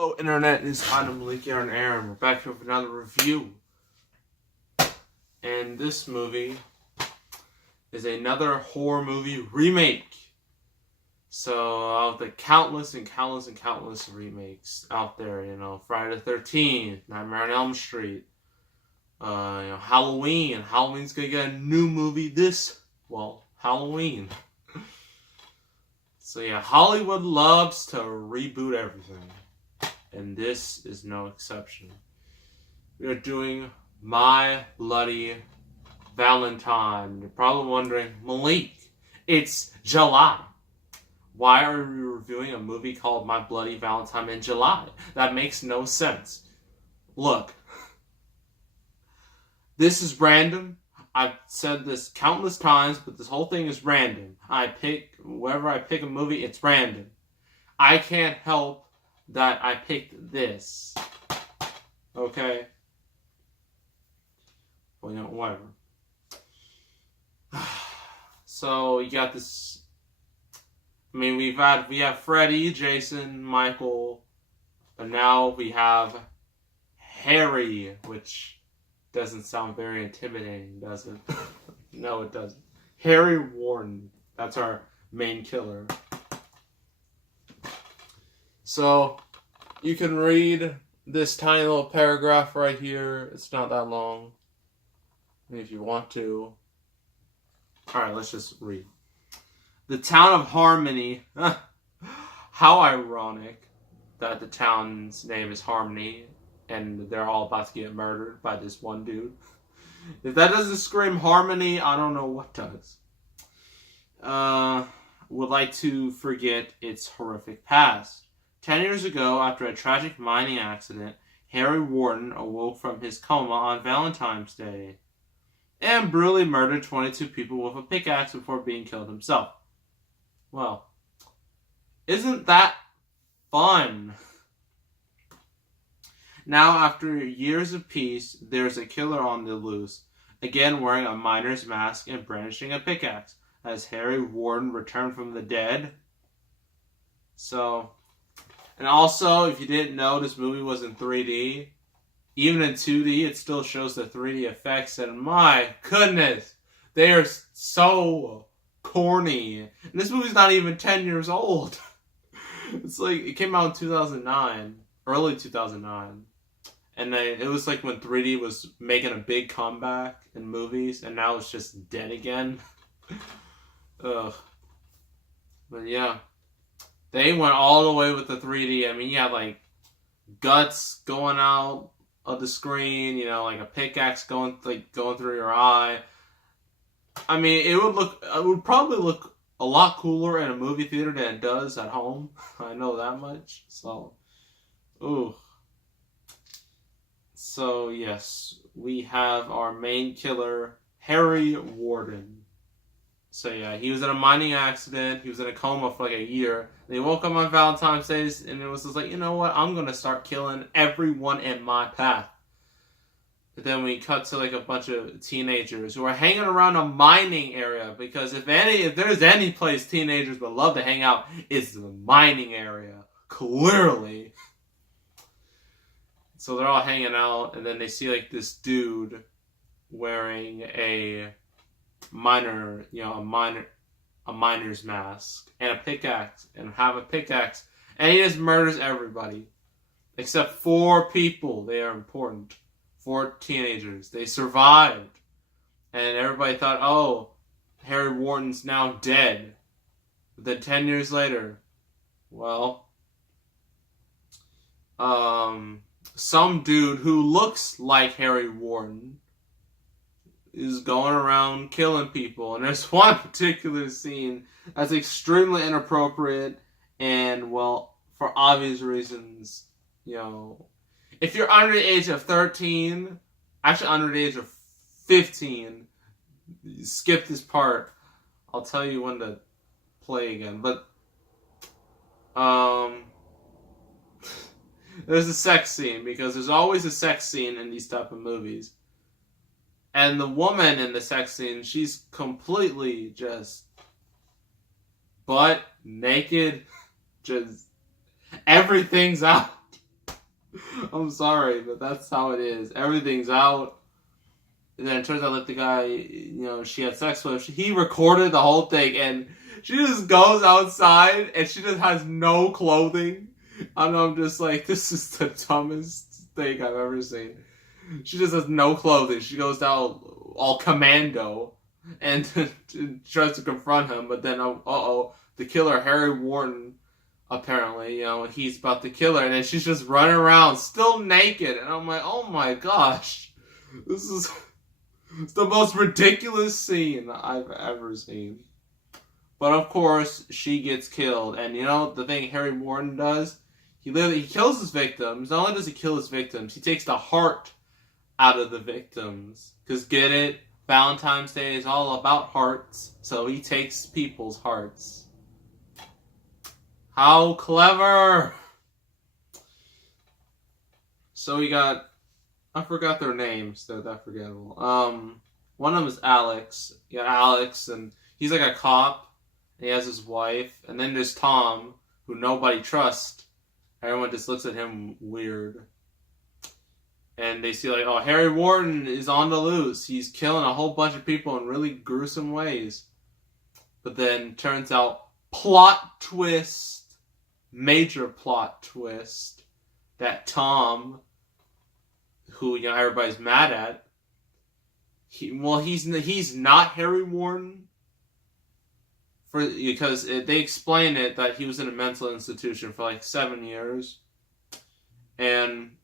Hello, Internet. It's I'm Malik Aaron Aaron. We're back here with another review. And this movie is another horror movie remake. So, of the countless remakes out there, Friday the 13th, Nightmare on Elm Street, Halloween. Halloween's gonna get a new movie Halloween. So yeah, Hollywood loves to reboot everything. And this is no exception. We are doing My Bloody Valentine. You're probably wondering, Malik, it's July. Why are we reviewing a movie called My Bloody Valentine in July? That makes no sense. Look, this is random. I've said this countless times, but this whole thing is random. Wherever I pick a movie, it's random. I can't help that I picked this. Okay? Well, whatever. So, you got this. I mean, we have Freddy, Jason, Michael, but now we have Harry, which doesn't sound very intimidating, does it? No, it doesn't. Harry Warden. That's our main killer. So, you can read this tiny little paragraph right here. It's not that long. If you want to. Alright, let's just read. The town of Harmony. How ironic that the town's name is Harmony and they're all about to get murdered by this one dude. If that doesn't scream harmony, I don't know what does. Would like to forget its horrific past. 10 years ago, after a tragic mining accident, Harry Warden awoke from his coma on Valentine's Day and brutally murdered 22 people with a pickaxe before being killed himself. Well, isn't that fun? Now, after years of peace, there's a killer on the loose, again wearing a miner's mask and brandishing a pickaxe. Has Harry Warden returned from the dead? And also, if you didn't know, this movie was in 3D. Even in 2D, it still shows the 3D effects, and my goodness, they are so corny. And this movie's not even 10 years old. It's like, it came out in 2009, early 2009. And it was like when 3D was making a big comeback in movies, and now it's just dead again. Ugh. But yeah. They went all the way with the 3D. I mean, you had like guts going out of the screen, like a pickaxe going through your eye. I mean, it would probably look a lot cooler in a movie theater than it does at home. I know that much. So, ooh. So yes, we have our main killer, Harry Warden. So yeah, he was in a mining accident. He was in a coma for like a year. They woke up on Valentine's Day, and it was just like, you know what? I'm gonna start killing everyone in my path. But then we cut to like a bunch of teenagers who are hanging around a mining area, because if there's any place teenagers would love to hang out, it's the mining area. Clearly. So they're all hanging out, and then they see like this dude wearing a miner's mask and a pickaxe, and he just murders everybody except 4 people. They are important. 4 teenagers. They survived, and everybody thought, oh, Harry Warden's now dead. But then 10 years later, well, some dude who looks like Harry Warden is going around killing people. And there's one particular scene that's extremely inappropriate, and, well, for obvious reasons, if you're under the age of 13, actually under the age of 15, skip this part. I'll tell you when to play again. But, there's a sex scene, because there's always a sex scene in these type of movies. And the woman in the sex scene, she's completely just butt naked, just everything's out. I'm sorry, but that's how it is. Everything's out. And then it turns out that the guy, she had sex with, he recorded the whole thing, and she just goes outside, and she just has no clothing. And I'm just like, this is the dumbest thing I've ever seen. She just has no clothing. She goes down all commando, and tries to confront him, but then, the killer, Harry Warden, apparently, he's about to kill her, and then she's just running around, still naked, and I'm like, oh my gosh, this is the most ridiculous scene I've ever seen. But of course, she gets killed, and the thing Harry Warden does, he kills his victims. Not only does he kill his victims, he takes the heart out of the victims. Because get it? Valentine's Day is all about hearts, so he takes people's hearts. How clever! So we got, I forgot their names, they're that forgettable. One of them is Alex. Yeah, Alex, and he's like a cop, and he has his wife. And then there's Tom, who nobody trusts. Everyone just looks at him weird. And they see like, oh, Harry Warden is on the loose. He's killing a whole bunch of people in really gruesome ways. But then turns out, plot twist, major plot twist, that Tom, who everybody's mad at, he's not Harry Warden. Because they explain it that he was in a mental institution for like 7 years. And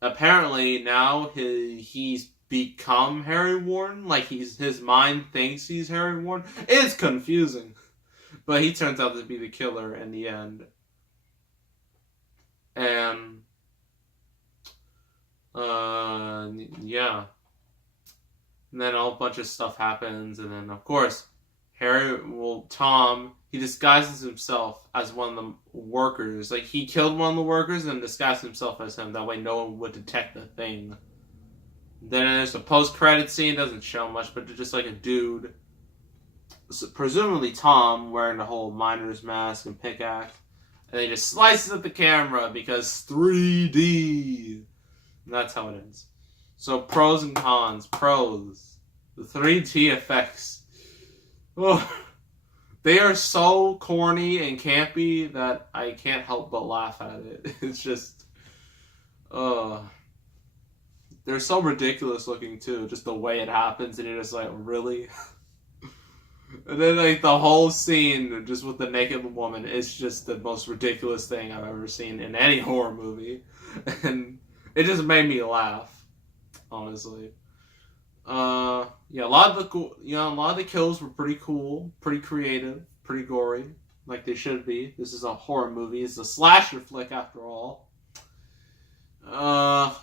apparently now he's become Harry Warden. Like his mind thinks he's Harry Warden. It's confusing. But he turns out to be the killer in the end. And yeah. And then a whole bunch of stuff happens, and then of course Tom, he disguises himself as one of the workers. Like, he killed one of the workers and disguised himself as him. That way no one would detect the thing. Then there's a post-credit scene. Doesn't show much, but just like a dude, presumably Tom, wearing the whole miner's mask and pickaxe. And he just slices at the camera because 3D. And that's how it ends. So, pros and cons. Pros. The 3D effects. Oh, they are so corny and campy that I can't help but laugh at it. It's just, they're so ridiculous looking too, just the way it happens, and you're just like, really? And then like the whole scene, just with the naked woman, is just the most ridiculous thing I've ever seen in any horror movie, and it just made me laugh, honestly. Yeah, a lot of the kills were pretty cool, pretty creative, pretty gory, like they should be. This is a horror movie. It's a slasher flick after all. The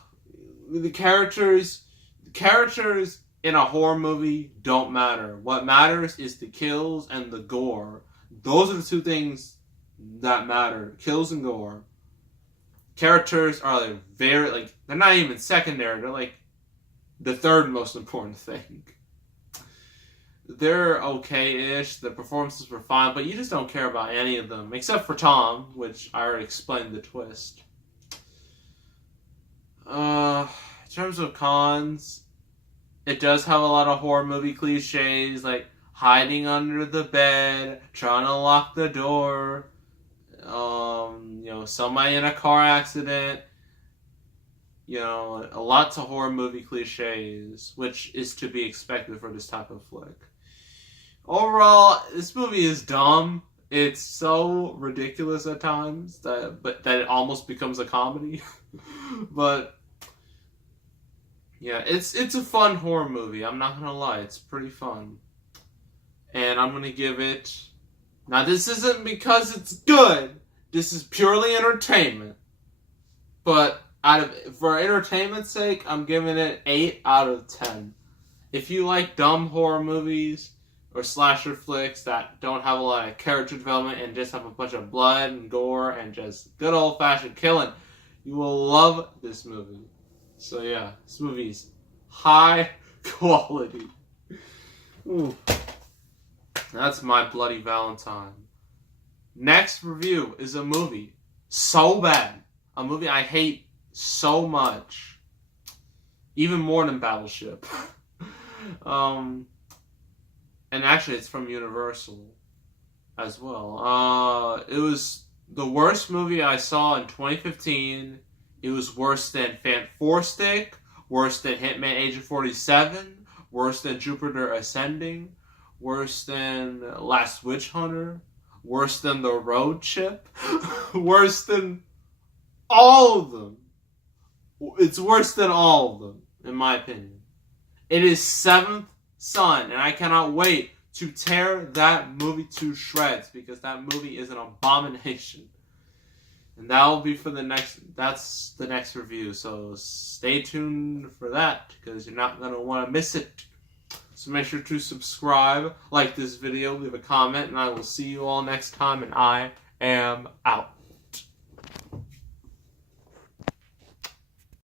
characters in a horror movie don't matter. What matters is the kills and the gore. Those are the two things that matter. Kills and gore. Characters are they're not even secondary. They're like the third most important thing. They're okay-ish. The performances were fine, but you just don't care about any of them, except for Tom, which I already explained the twist. In terms of cons, it does have a lot of horror movie cliches, like hiding under the bed, trying to lock the door, somebody in a car accident. Lots of horror movie cliches, which is to be expected for this type of flick. Overall, this movie is dumb. It's so ridiculous at times that it almost becomes a comedy. But yeah, it's a fun horror movie. I'm not gonna lie, it's pretty fun. And I'm gonna give it. Now, this isn't because it's good. This is purely entertainment. But for entertainment's sake, I'm giving it 8 out of 10. If you like dumb horror movies or slasher flicks that don't have a lot of character development and just have a bunch of blood and gore and just good old-fashioned killing, you will love this movie. So yeah, this movie's high quality. Ooh. That's My Bloody Valentine. Next review is a movie so bad, A movie I hate so much. Even more than Battleship. And actually it's from Universal as well. It was the worst movie I saw in 2015. It was worse than Fantastic, worse than Hitman Agent 47, worse than Jupiter Ascending, worse than Last Witch Hunter, worse than The Road Chip, worse than all of them. It's worse than all of them, in my opinion. It is Seventh Son, and I cannot wait to tear that movie to shreds because that movie is an abomination. And that'll be for that's the next review. So stay tuned for that because you're not going to want to miss it. So make sure to subscribe, like this video, leave a comment, and I will see you all next time. And I am out.